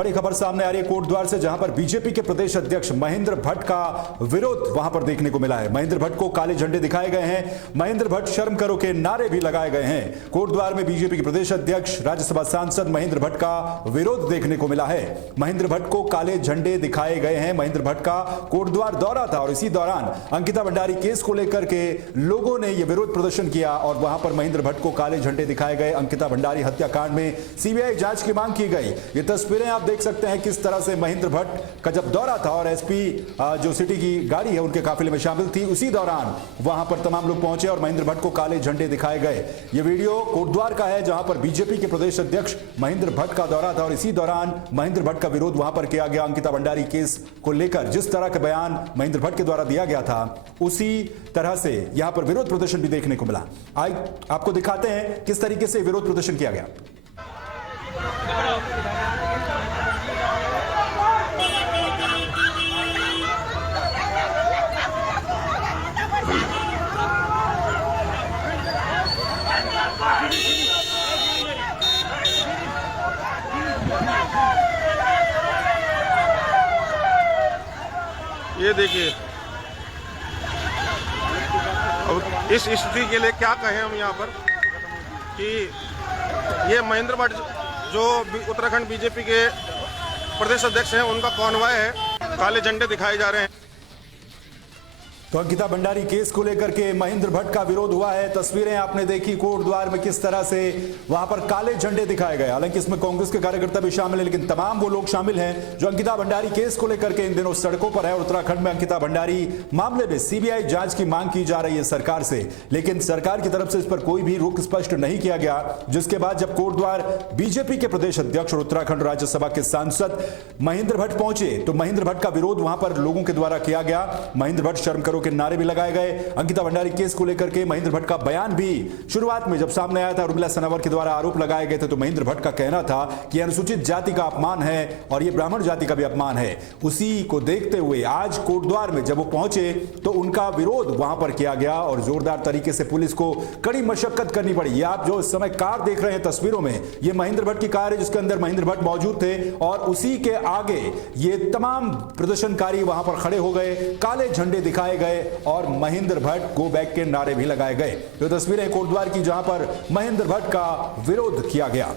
बड़ी खबर सामने आ रही है कोटद्वार से, जहां पर बीजेपी के प्रदेश अध्यक्ष महेंद्र भट्ट का विरोध वहां पर देखने को मिला है। महेंद्र भट्ट को काले झंडे दिखाए गए हैं, महेंद्र भट्ट शर्म करो के नारे भी लगाए गए हैं। कोटद्वार में बीजेपी के प्रदेश अध्यक्ष राज्यसभा सांसद महेंद्र भट्ट का विरोध देखने को मिला है। महेंद्र भट्ट को काले झंडे दिखाए गए हैं। महेंद्र भट्ट का कोटद्वार दौरा था और इसी दौरान अंकिता भंडारी केस को लेकर के लोगों ने यह विरोध प्रदर्शन किया और वहां पर महेंद्र भट्ट को काले झंडे दिखाए गए। अंकिता भंडारी हत्याकांड में सीबीआई जांच की मांग की गई। ये तस्वीरें आप देख सकते हैं किस तरह से महेंद्र भट्ट का जब दौरा था और एसपी जो सिटी की गाड़ी है उनके काफिले में शामिल थी, उसी दौरान वहां पर तमाम लोग पहुंचे और महेंद्र भट्ट को काले झंडे दिखाए गए। यह वीडियो कोटद्वार का है जहां पर बीजेपी के प्रदेश अध्यक्ष महेंद्र भट्ट का दौरा था और इसी दौरान महेंद्र भट्ट का विरोध वहां पर किया गया। अंकिता भंडारी केस को लेकर जिस तरह का बयान महेंद्र भट्ट के द्वारा दिया गया था, उसी तरह से यहां पर विरोध प्रदर्शन भी देखने को मिला। आपको दिखाते हैं किस तरीके से विरोध प्रदर्शन किया गया। ये देखिए, अब इस स्थिति के लिए क्या कहें हम यहाँ पर कि ये महेंद्र भट्ट जो उत्तराखंड बीजेपी के प्रदेश अध्यक्ष हैं, उनका कॉन्वॉय है, काले झंडे दिखाए जा रहे हैं। तो अंकिता भंडारी केस को लेकर के महेंद्र भट्ट का विरोध हुआ है। तस्वीरें आपने देखी कोटद्वार में किस तरह से वहां पर काले झंडे दिखाए गए। हालांकि इसमें कांग्रेस के कार्यकर्ता भी शामिल हैं, लेकिन तमाम वो लोग शामिल हैं जो अंकिता भंडारी केस को लेकर के इन दिनों सड़कों पर है। उत्तराखंड में अंकिता भंडारी मामले में सीबीआई जांच की मांग की जा रही है सरकार से, लेकिन सरकार की तरफ से इस पर कोई भी रुख स्पष्ट नहीं किया गया। जिसके बाद जब कोटद्वार बीजेपी के प्रदेश अध्यक्ष और उत्तराखंड राज्यसभा के सांसद महेंद्र भट्ट पहुंचे तो महेंद्र भट्ट का विरोध वहां पर लोगों के द्वारा किया गया। महेंद्र भट्ट शर्म करो के नारे भी लगाए गए। अंकिता भंडारी केस को लेकर के महेंद्र भट्ट का बयान भी शुरुआत में जब सामने आया था, उर्मिला सनावर के द्वारा आरोप लगाए गए थे, तो महेंद्र भट्ट का कहना था कि अनुसूचित जाति का अपमान है और यह ब्राह्मण जाति का भी अपमान है। उसी को देखते हुए आज कोटद्वार में जब वो पहुंचे तो उनका विरोध वहां पर किया गया और जोरदार तरीके से पुलिस को कड़ी मशक्कत करनी पड़ी। ये आप जो इस समय कार देख रहे हैं तस्वीरों में, ये महेंद्र भट्ट की कार है जिसके अंदर महेंद्र भट्ट मौजूद थे और उसी के आगे ये तमाम प्रदर्शनकारी वहां पर खड़े हो गए, काले झंडे दिखाए गए और महेंद्र भट्ट गो बैक के नारे भी लगाए गए। तो तस्वीरें कोटद्वार की जहां पर महेंद्र भट्ट का विरोध किया गया।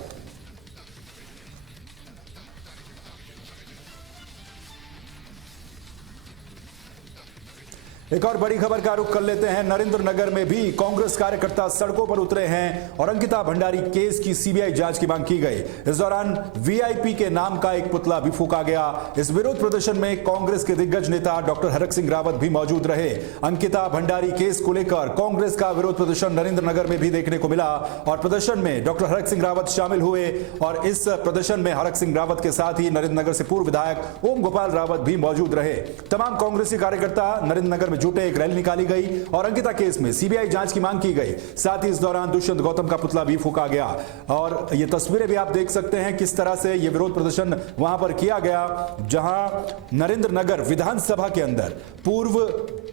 एक और बड़ी खबर का रुख कर लेते हैं। नरेंद्र नगर में भी कांग्रेस कार्यकर्ता सड़कों पर उतरे हैं और अंकिता भंडारी केस की सीबीआई जांच की मांग की गई। इस दौरान वीआईपी के नाम का एक पुतला भी फूंका गया। इस विरोध प्रदर्शन में कांग्रेस के दिग्गज नेता डॉक्टर हरक सिंह रावत भी मौजूद रहे। अंकिता भंडारी केस को लेकर कांग्रेस का विरोध प्रदर्शन नरेंद्र नगर में भी देखने को मिला और प्रदर्शन में डॉक्टर हरक सिंह रावत शामिल हुए और इस प्रदर्शन में हरक सिंह रावत के साथ ही नरेंद्र नगर से पूर्व विधायक ओम गोपाल रावत भी मौजूद रहे। तमाम कांग्रेसी कार्यकर्ता नरेंद्र नगर में जुटे, एक रैली निकाली गई और अंकिता केस में सीबीआई जांच की मांग की गई। साथ ही इस दौरान दुष्यंत गौतम का पुतला भी फूंका गया और ये तस्वीरें भी आप देख सकते हैं किस तरह से ये विरोध प्रदर्शन वहां पर किया गया, जहां नरेंद्र नगर विधानसभा के अंदर पूर्व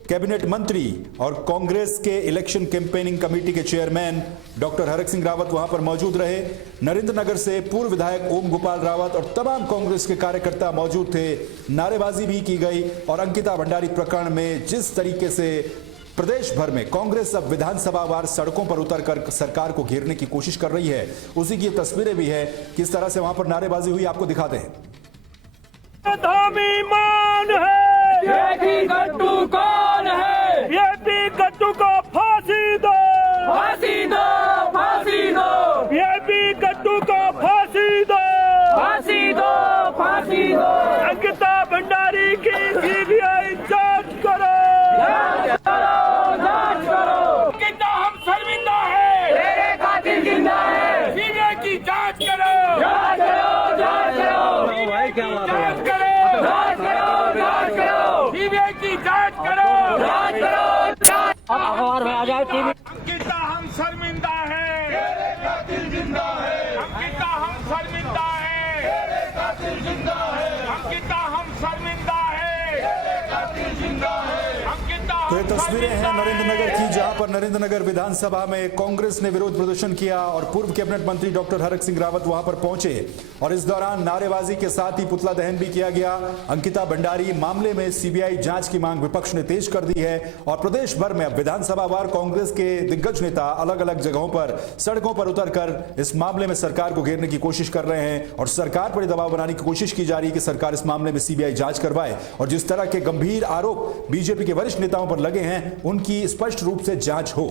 कैबिनेट मंत्री और कांग्रेस के इलेक्शन कैंपेनिंग कमेटी के चेयरमैन डॉक्टर हरक सिंह रावत वहां पर मौजूद रहे। नरेंद्र नगर से पूर्व विधायक ओम गोपाल रावत और तमाम कांग्रेस के कार्यकर्ता मौजूद थे। नारेबाजी भी की गई और अंकिता भंडारी प्रकरण में जिस तरीके से प्रदेश भर में कांग्रेस अब विधानसभा वार सड़कों पर उतरकर सरकार को घेरने की कोशिश कर रही है, उसी की तस्वीरें भी है किस तरह से वहां पर नारेबाजी हुई, आपको दिखाते हैं। गट्टू कौन है? ये गट्टू को फांसी दो, फांसी दो, फांसी दो। ये गट्टू को फांसी दो, फांसी दो, फांसी दो। अंकिता भंडारी की सीबीआई जांच करो, जांच करो, जांच करो। कितना हम शर्मिंदा है, तेरे कातिल जिंदा है। सीबीआई की जांच करो, जांच करो, जांच करो। सीबीआई की जांच करो, जांच करो, जांच करो। सीबीआई की जांच करो, जांच करो, जांच। अखबार में आ जाए टीवी। अंकिता हम शर्मिंदा है, तेरे कातिल जिंदा है। अंकिता हम शर्मिंदा है, तेरे कातिल जिंदा है। अंकिता हम शर्मिंदा है, तेरे कातिल जिंदा है। अंकिता तो ये तस्वीरें हैं नरेंद्र नगर की, जहां पर नरेंद्र नगर विधानसभा में कांग्रेस ने विरोध प्रदर्शन किया और पूर्व कैबिनेट मंत्री डॉक्टर हरक सिंह रावत वहां पर पहुंचे और इस दौरान नारेबाजी के साथ ही पुतला दहन भी किया गया। अंकिता भंडारी मामले में सीबीआई जांच की मांग विपक्ष ने तेज कर दी है और प्रदेश भर में अब विधानसभा वार कांग्रेस के दिग्गज नेता अलग अलग जगहों पर सड़कों पर उतरकर इस मामले में सरकार को घेरने की कोशिश कर रहे हैं और सरकार पर दबाव बनाने की कोशिश की जा रही है कि सरकार इस मामले में सीबीआई जांच करवाए और जिस तरह के गंभीर आरोप बीजेपी के वरिष्ठ नेताओं पर लगे हैं उनकी स्पष्ट रूप से जांच हो।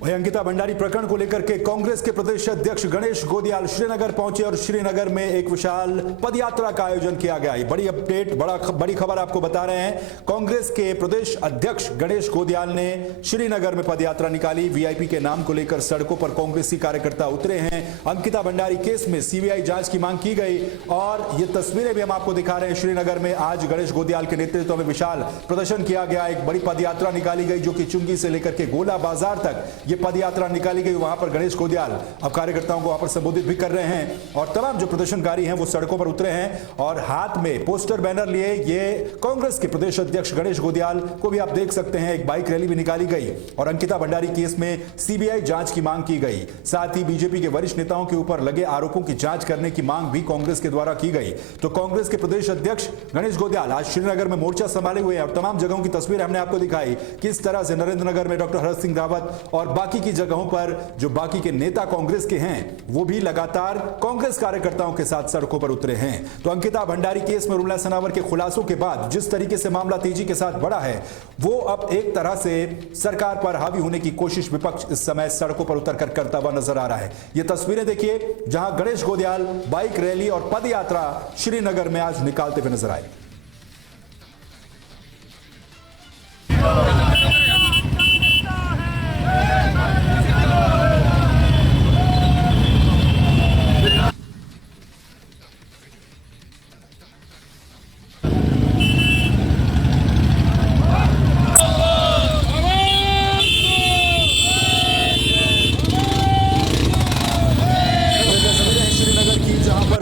वहीं अंकिता भंडारी प्रकरण को लेकर के कांग्रेस के प्रदेश अध्यक्ष गणेश गोदियाल श्रीनगर पहुंचे और श्रीनगर में एक विशाल पदयात्रा का आयोजन किया गया। बड़ी अपडेट, बड़ी खबर आपको बता रहे हैं। कांग्रेस के प्रदेश अध्यक्ष गणेश गोदियाल ने श्रीनगर में पदयात्रा निकाली। वीआईपी के नाम को लेकर सड़कों पर कांग्रेसी कार्यकर्ता उतरे हैं। अंकिता भंडारी केस में सीबीआई जांच की मांग की गई और ये तस्वीरें भी हम आपको दिखा रहे हैं। श्रीनगर में आज गणेश गोदियाल के नेतृत्व में विशाल प्रदर्शन किया गया। एक बड़ी पदयात्रा निकाली गई जो कि चुंगी से लेकर के गोला बाजार तक ये पदयात्रा निकाली गई। वहां पर गणेश गोदियाल अब कार्यकर्ताओं को वहां पर संबोधित भी कर रहे हैं और तमाम जो प्रदर्शनकारी हैं वो सड़कों पर उतरे हैं और हाथ में पोस्टर बैनर लिए। ये कांग्रेस के प्रदेश अध्यक्ष गणेश गोदियाल को भी आप देख सकते हैं। एक बाइक रैली भी निकाली गई और अंकिता भंडारी केस में सीबीआई जांच की मांग की गई। साथ ही बीजेपी के वरिष्ठ नेताओं के ऊपर लगे आरोपों की जांच करने की मांग भी कांग्रेस के द्वारा की गई। तो कांग्रेस के प्रदेश अध्यक्ष गणेश गोदियाल आज श्रीनगर में मोर्चा संभाले हुए हैं और तमाम जगहों की तस्वीर हमने आपको दिखाई किस तरह से नरेंद्र नगर में डॉक्टर हरक सिंह रावत और बाकी की जगहों पर जो बाकी के नेता कांग्रेस के हैं वो भी लगातार कांग्रेस कार्यकर्ताओं के साथ सड़कों पर उतरे हैं। तो अंकिता भंडारी केस में उर्मिला सनावर के खुलासों के बाद जिस तरीके से मामला तेजी के साथ बढ़ा है वो अब एक तरह से सरकार पर हावी होने की कोशिश विपक्ष इस समय सड़कों पर उतरकर करता हुआ नजर आ रहा है। ये तस्वीरें देखिए जहां गणेश गोदियाल बाइक रैली और पदयात्रा श्रीनगर में आज निकालते हुए नजर आए।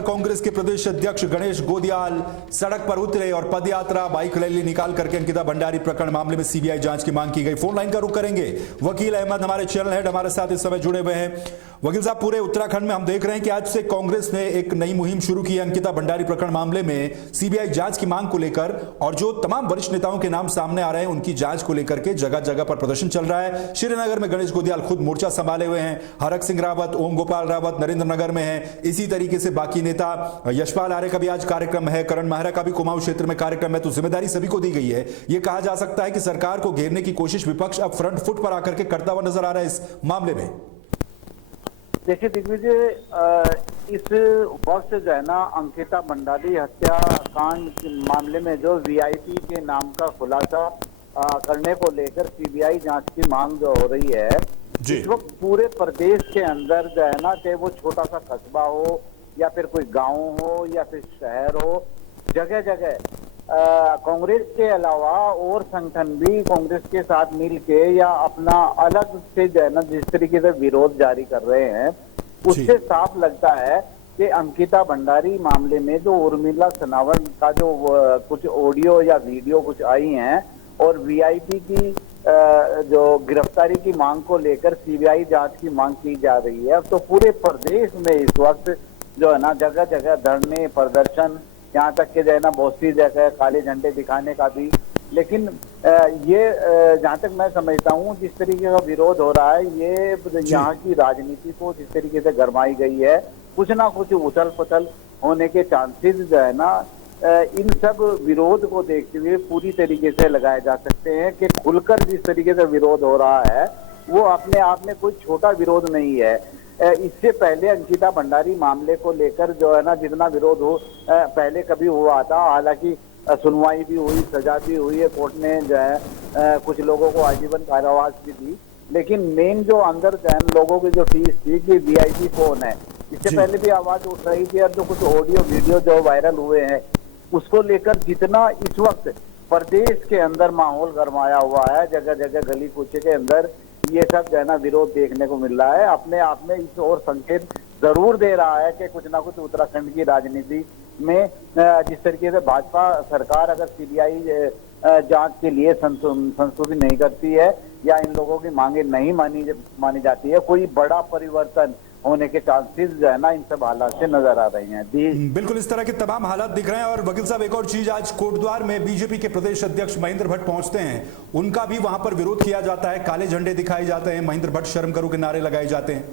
कांग्रेस के प्रदेश अध्यक्ष गणेश गोदियाल सड़क पर उतरे और पदयात्रा बाइक रैली निकाल करके अंकिता भंडारी प्रकरण मामले में सीबीआई जांच की मांग की गई। फोन लाइन का रुख करेंगे। वकील अहमद हमारे चैनल हेड हमारे साथ इस समय जुड़े हुए हैं। वकील साहब, पूरे उत्तराखंड में हम देख रहे हैं कि आज से कांग्रेस ने एक नई मुहिम शुरू की है अंकिता भंडारी प्रकरण मामले में सीबीआई जांच की मांग को लेकर और जो तमाम वरिष्ठ नेताओं के नाम सामने आ रहे हैं उनकी जांच को लेकर के जगह जगह पर प्रदर्शन चल रहा है। श्रीनगर में गणेश गोदियाल खुद मोर्चा संभाले हुए हैं। हरक सिंह रावत, ओम गोपाल रावत नरेंद्र नगर में है। इसी तरीके से बाकी नेता यशपाल आर्य का भी आज कार्यक्रम है, करण महरा का भी कुमाऊं क्षेत्र में कार्यक्रम है। तो जिम्मेदारी सभी को दी गई है। यह कहा जा सकता है कि सरकार को घेरने की कोशिश विपक्ष अब फ्रंट फुट पर आकर के करता हुआ नजर आ रहा है इस मामले में। देखिए दिग्विजय, इस वक्त जो है ना अंकिता भंडारी हत्याकांड के मामले में जो वीआईपी के नाम का खुलासा करने को लेकर सीबीआई जांच की मांग जो हो रही है इस वक्त पूरे प्रदेश के अंदर जो है ना, चाहे वो छोटा सा कस्बा हो या फिर कोई गांव हो या फिर शहर हो, जगह जगह कांग्रेस के अलावा और संगठन भी कांग्रेस के साथ मिल के या अपना अलग से जो है ना जिस तरीके से विरोध जारी कर रहे हैं उससे साफ लगता है कि अंकिता भंडारी मामले में जो उर्मिला सनावर का जो कुछ ऑडियो या वीडियो कुछ आई हैं और वीआईपी की जो गिरफ्तारी की मांग को लेकर सीबीआई जांच की मांग की जा रही है। अब तो पूरे प्रदेश में इस वक्त जो है ना जगह जगह धरने प्रदर्शन, यहाँ तक के जो है ना बहुत सी जगह काले झंडे दिखाने का भी। लेकिन ये जहाँ तक मैं समझता हूँ जिस तरीके का विरोध हो रहा है ये यहाँ की राजनीति को जिस तरीके से गरमाई गई है, कुछ ना कुछ उथल पुथल होने के चांसेस जो है ना इन सब विरोध को देखते हुए पूरी तरीके से लगाए जा सकते हैं कि खुलकर जिस तरीके से विरोध हो रहा है वो अपने आप में कोई छोटा विरोध नहीं है। इससे पहले अंकिता भंडारी मामले को लेकर जो है ना जितना विरोध हो पहले कभी हुआ था, हालांकि सुनवाई भी हुई, सजा भी हुई है, कोर्ट ने जो है कुछ लोगों को आजीवन कारावास भी दी। लेकिन मेन जो अंदर जो है लोगों की जो टीस थी कि वीआईपी कौन है, इससे पहले भी आवाज उठ रही थी और जो कुछ ऑडियो वीडियो जो वायरल हुए हैं उसको लेकर जितना इस वक्त प्रदेश के अंदर माहौल गरमाया हुआ है, जगह जगह गली कूचे के अंदर ये सब जो है ना विरोध देखने को मिल रहा है। अपने आप में इस और संकेत जरूर दे रहा है कि कुछ ना कुछ उत्तराखंड की राजनीति में जिस तरीके से भाजपा सरकार अगर सीबीआई जांच के लिए संशोधित नहीं करती है या इन लोगों की मांगे नहीं मानी जाती है, कोई बड़ा परिवर्तन होने के चांसेस जो है ना इन सब हालात से नजर आ रहे हैं। बिल्कुल इस तरह के तमाम हालात दिख रहे हैं। और वकील साहब, एक और चीज, आज कोटद्वार में बीजेपी के प्रदेश अध्यक्ष महेंद्र भट्ट पहुंचते हैं, उनका भी वहां पर विरोध किया जाता है, काले झंडे दिखाए जाते हैं, महेंद्र भट्ट शर्म करो के नारे लगाए जाते हैं।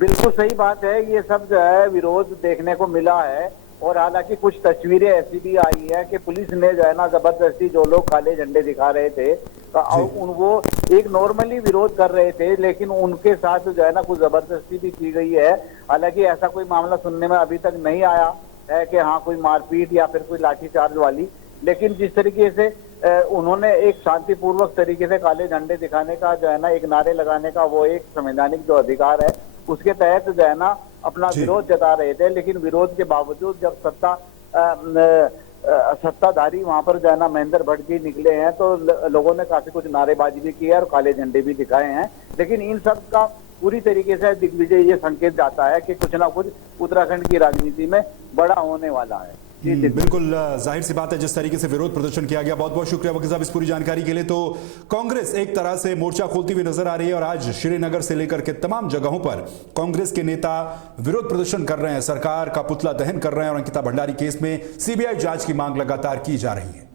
बिल्कुल सही बात है, ये सब जो है विरोध देखने को मिला है। और हालांकि कुछ तस्वीरें ऐसी भी आई है कि पुलिस ने जो है ना जबरदस्ती जो लोग काले झंडे दिखा रहे थे वो एक नॉर्मली विरोध कर रहे थे, लेकिन उनके साथ जो है ना कुछ जबरदस्ती भी की गई है। हालांकि ऐसा कोई मामला सुनने में अभी तक नहीं आया है कि हाँ कोई मारपीट या फिर कोई लाठीचार्ज वाली, लेकिन जिस तरीके से उन्होंने एक शांतिपूर्वक तरीके से काले झंडे दिखाने का जो है ना एक नारे लगाने का वो एक संवैधानिक जो अधिकार है उसके तहत जो है ना अपना विरोध जता रहे थे। लेकिन विरोध के बावजूद जब सत्ताधारी वहां पर जो है ना महेंद्र भट्ट जी निकले हैं तो लोगों ने काफी कुछ नारेबाजी भी की है और काले झंडे भी दिखाए हैं। लेकिन इन सब का पूरी तरीके से दिग्विजय ये संकेत जाता है कि कुछ ना कुछ उत्तराखंड की राजनीति में बड़ा होने वाला है। बिल्कुल जाहिर सी बात है जिस तरीके से विरोध प्रदर्शन किया गया। बहुत बहुत शुक्रिया वकील साहब इस पूरी जानकारी के लिए। तो कांग्रेस एक तरह से मोर्चा खोलती हुई नजर आ रही है और आज श्रीनगर से लेकर के तमाम जगहों पर कांग्रेस के नेता विरोध प्रदर्शन कर रहे हैं, सरकार का पुतला दहन कर रहे हैं और अंकिता भंडारी केस में सीबीआई जांच की मांग लगातार की जा रही है।